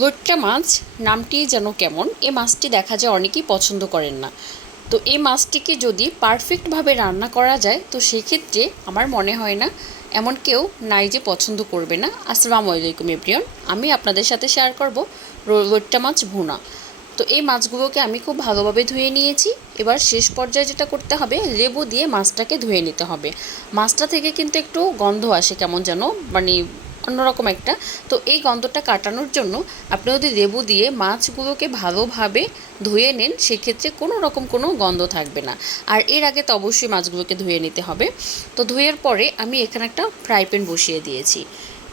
লোট্টা মাছ নামটি যেন কেমন, এ মাছটি দেখা যায় অনেকেই পছন্দ করেন না। তো এই মাছটিকে যদি পারফেক্টভাবে রান্না করা যায়, তো সেক্ষেত্রে আমার মনে হয় না এমন কেউ নাই যে পছন্দ করবে না। আসসালামু আলাইকুম এভরিয়ন আমি আপনাদের সাথে শেয়ার করব লোট্টা মাছ ভুনা। তো এই মাছগুলোকে আমি খুব ভালোভাবে ধুয়ে নিয়েছি। এবার শেষ পর্যায়ে যেটা করতে হবে, লেবু দিয়ে মাছটাকে ধুয়ে নিতে হবে। মাছটা থেকে কিন্তু একটু গন্ধ আসে কেমন যেন মানে অন্যরকম একটা। তো এই গন্ধটা কাটানোর জন্য আপনি যদি লেবু দিয়ে মাছগুলোকে ভালোভাবে ধুয়ে নেন, সেক্ষেত্রে কোনো রকম কোনো গন্ধ থাকবে না। আর এর আগে তো অবশ্যই মাছগুলোকে ধুয়ে নিতে হবে। তো ধুয়ের পরে আমি এখানে একটা ফ্রাই প্যান বসিয়ে দিয়েছি।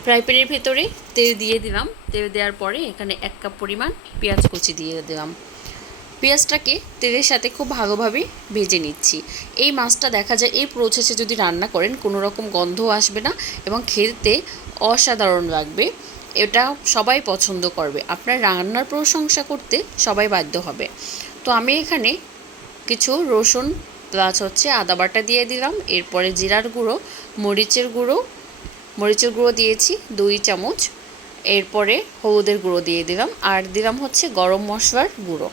ফ্রাই প্যানের ভেতরে তেল দিয়ে দিলাম। তেল দেওয়ার পরে এখানে এক কাপ পরিমাণ পেঁয়াজ কুচি দিয়ে দিলাম। পেঁয়াজটাকে তেলের সাথে খুব ভালোভাবে ভেজে নিচ্ছি। এই মাছটা দেখা যায়, এই প্রসেসে যদি রান্না করেন, কোনো রকম গন্ধ আসবে না এবং খেতে অসাধারণ লাগবে। এটা সবাই পছন্দ করবে। আপনার রান্নার প্রশংসা করতে সবাই বাধ্য হবে। তো আমি এখানে কিছু রসুন প্লাস হচ্ছে আদা বাটা দিয়ে দিলাম। এরপরে জিরার গুঁড়ো, মরিচের গুঁড়ো মরিচের গুঁড়ো দিয়েছি দুই চামচ। এরপরে হলুদের গুঁড়ো দিয়ে দিলাম। আর দিলাম হচ্ছে গরম মশলার গুঁড়ো।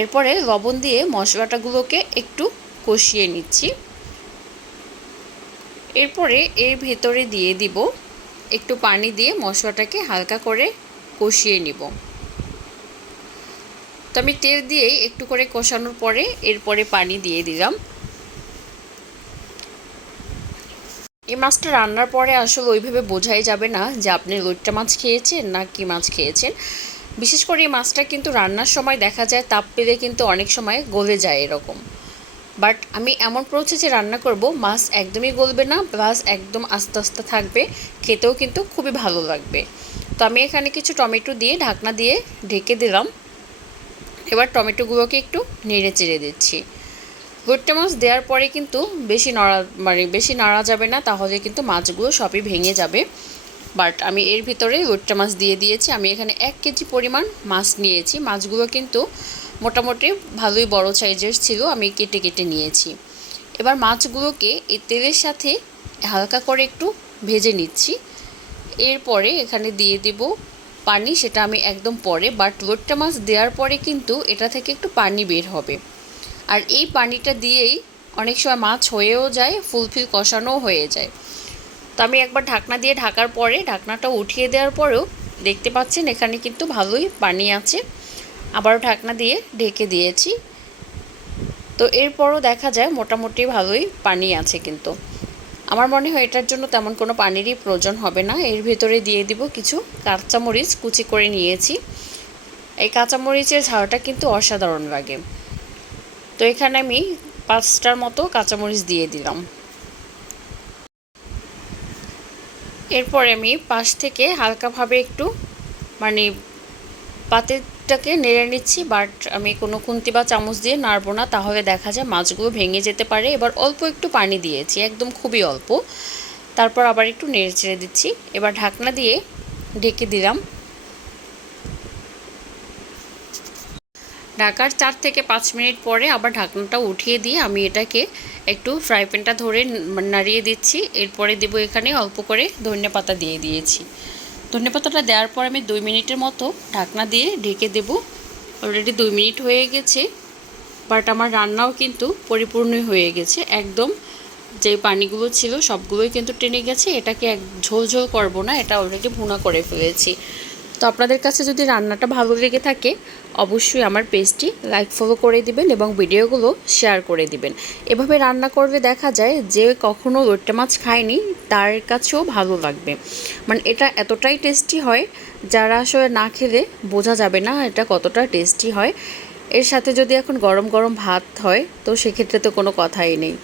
এরপরে লবণ দিয়ে মশলাটাগুলোকে একটু কষিয়ে নিচ্ছি। এরপরে এর ভেতরে দিয়ে দিব একটু পানি দিয়ে মশলাটাকে হালকা করে কষিয়ে নিব। তো আমি তেল দিয়েই একটু করে কষানোর পরে এরপরে পানি দিয়ে দিলাম। এই মাছটা রান্নার পরে আসলে ওইভাবে বোঝাই যাবে না যে আপনি লইট্টা মাছ খেয়েছেন না কি মাছ খেয়েছেন। বিশেষ করে এই মাছটা কিন্তু রান্নার সময় দেখা যায়, তাপ পেলে কিন্তু অনেক সময় গলে যায় এরকম। বাট আমি এমন প্রসেসে রান্না করব, মাছ একদমই গলবে না প্লাস একদম আস্তে আস্তে থাকবে, খেতেও কিন্তু খুবই ভালো লাগবে। তো আমি এখানে কিছু টমেটো দিয়ে ঢাকনা দিয়ে ঢেকে দিলাম। এবার টমেটোগুলোকে একটু নেড়ে চেড়ে দিচ্ছি। ভুট্টা মাছ দেওয়ার পরে কিন্তু বেশি নড়া মানে বেশি নাড়া যাবে না, তাহলে কিন্তু মাছগুলো সবই ভেঙে যাবে। বাট আমি এর ভিতরে ভুট্টা মাছ দিয়ে দিয়েছি। আমি এখানে এক কেজি পরিমাণ মাছ নিয়েছি। মাছগুলো কিন্তু মোটামুটি ভালোই বড় সাইজের ছিল, আমি কেটে কেটে নিয়েছি। এবার মাছগুলোকে এই তেলের সাথে হালকা করে একটু ভেজে নিচ্ছি। এরপরে এখানে দিয়ে দেব পানি, সেটা আমি একদম পরে, বাট লোটটা মাছ দেওয়ার পরে কিন্তু এটা থেকে একটু পানি বের হবে। আর এই পানিটা দিয়েই অনেক সময় মাছ হয়েও যায়, ফুলফিল কষানোও হয়ে যায়। তো আমি একবার ঢাকনা দিয়ে ঢাকার পরে ঢাকনাটা উঠিয়ে দেওয়ার পরেও দেখতে পাচ্ছেন এখানে কিন্তু ভালোই পানি আছে। আবারও ঢাকনা দিয়ে ঢেকে দিয়েছি। তো এরপরও দেখা যায় মোটামুটি ভালোই পানি আছে কিন্তু। আমার মনে হয় এটার জন্য তেমন কোনো পানিরই প্রয়োজন হবে না। এর ভেতরে দিয়ে দিব কিছু কাঁচামরিচ কুচি করে নিয়েছি। এই কাঁচামরিচের ঝাড়টা কিন্তু অসাধারণ লাগে। তো এখানে আমি পাঁচটার মতো কাঁচামরিচ দিয়ে দিলাম। এরপরে আমি পাশ থেকে হালকাভাবে একটু মানে পাতিলটাকে নেড়ে নিচ্ছি বাট আমি কোনো খুন্তি বা চামচ দিয়ে নাড়বো না। তাহলে দেখা যায় মাছগুলো ভেঙে যেতে পারে। এবার অল্প একটু পানি দিয়েছি, একদম খুবই অল্প। তারপর আবার একটু নেড়ে ছেড়ে দিচ্ছি। এবার ঢাকনা দিয়ে ঢেকে দিলাম। ঢাকার চার থেকে পাঁচ মিনিট পরে আবার ঢাকনাটা উঠিয়ে দিয়ে আমি এটাকে একটু ফ্রাই প্যানটা ধরে নাড়িয়ে দিচ্ছি। এরপরে দেবো এখানে অল্প করে ধনে পাতা দিয়ে দিয়েছি। ধনে পাতাটা দেওয়ার পর আমি দুই মিনিটের মতো ঢাকনা দিয়ে ঢেকে দেব। অলরেডি দুই মিনিট হয়ে গেছে, বাট আমার রান্নাও কিন্তু পরিপূর্ণই হয়ে গেছে। একদম যে পানিগুলো ছিল সবগুলোই কিন্তু টেনে গেছে। এটাকে এক ঝোল ঝোল করব না, এটা অলরেডি ভুনা করে ফেলেছি। তো আপনাদের কাছে যদি রান্নাটা ভালো লেগে থাকে, অবশ্যই আমার পেজটি লাইক ফলো করে দিবেন এবং ভিডিওগুলো শেয়ার করে দিবেন। এভাবে রান্না করলে দেখা যায় যে কখনো লোট্টা মাছ খায়নি তার কাছেও ভালো লাগবে। মানে এটা এতটাই টেস্টি হয়, যারা আসলে না খেলে বোঝা যাবে না এটা কতটা টেস্টি হয়। এর সাথে যদি এখন গরম গরম ভাত হয়, তো সেক্ষেত্রে তো কোনো কথাই নেই।